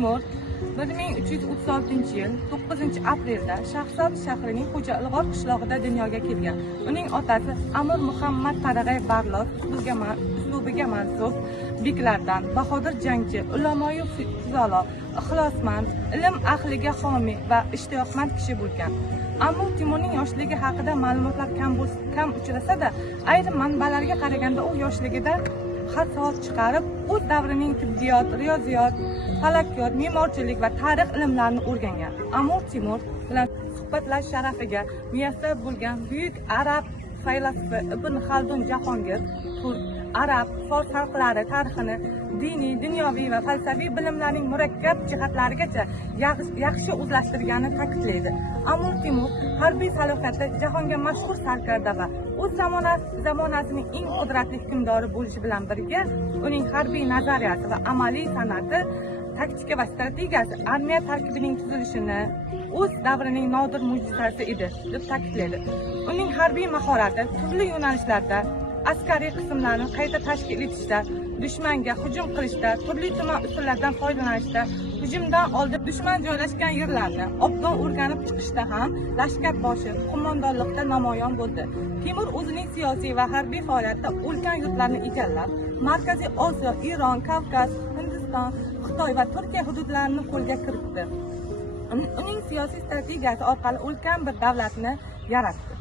Temur 1336-yil 9-aprelda Shahzod shahrining Xo'ja Ilg'or qishlog'ida dunyoga kelgan. Uning otasi Amir Muhammad Qarag'ay Barlov uslubiga mansub beklardan, bahodir jangchi, ulamoyu fuzalo, ixlosmand, ilm ahliga homiy va ishtiyoqmand kishi bo'lgan. Ammo Temurning yoshligi haqida ma'lumotlar kam uchrasa-da, ayrim manbalarga qaraganda u yoshligida xat-xat chiqarib, o'z davrining tibbiyot, riyoziyot, falakyot, me'morchilik va tarix ilmlarini o'rgangan. Amir Temur bilan suhbatlash sharafiga muyassar bo'lgan buyuk arab faylasufi Ibn Xaldun Jahongir arab, fors xalqlari tarixini diniy, dunyoviy va falsafiy bilimlarning murakkab jihatlarigacha yaxshi o'zlashtirganini ta'kidlaydi. Amir Temur harbiy salohiyati jahonga mashhur sarkarda va o'z zamonasining eng qudratli hukmdori bo'lishi bilan birga, uning harbiy nazariyati va amaliy san'ati, taktika va strategiyasi armiya tarkibining tuzilishini o'z davrining nodir mo'jizasi edi deb ta'kidlaydi. Uning harbiy mahorati turli yo'nalishlarda askariy qismlarni qayta tashkil etishda, dushmanga hujum qilishda, turli-tuman usullardan foydalanishda, hujumdan oldin dushman joylashgan yerlarni obdon o'rganib chiqishda ham lashkar boshi, qo'mondonlikda namoyon bo'ldi. Temur o'zining siyosiy va harbiy faoliyatida ulkan yurtlarni egallab, Markaziy Osiyo, Eron, Kavkaz, Hindiston, Xitoy va Turkiya hududlarini qo'lga kiritdi. Uning siyosiy strategiyasi orqali ulkan bir davlatni yaratdi.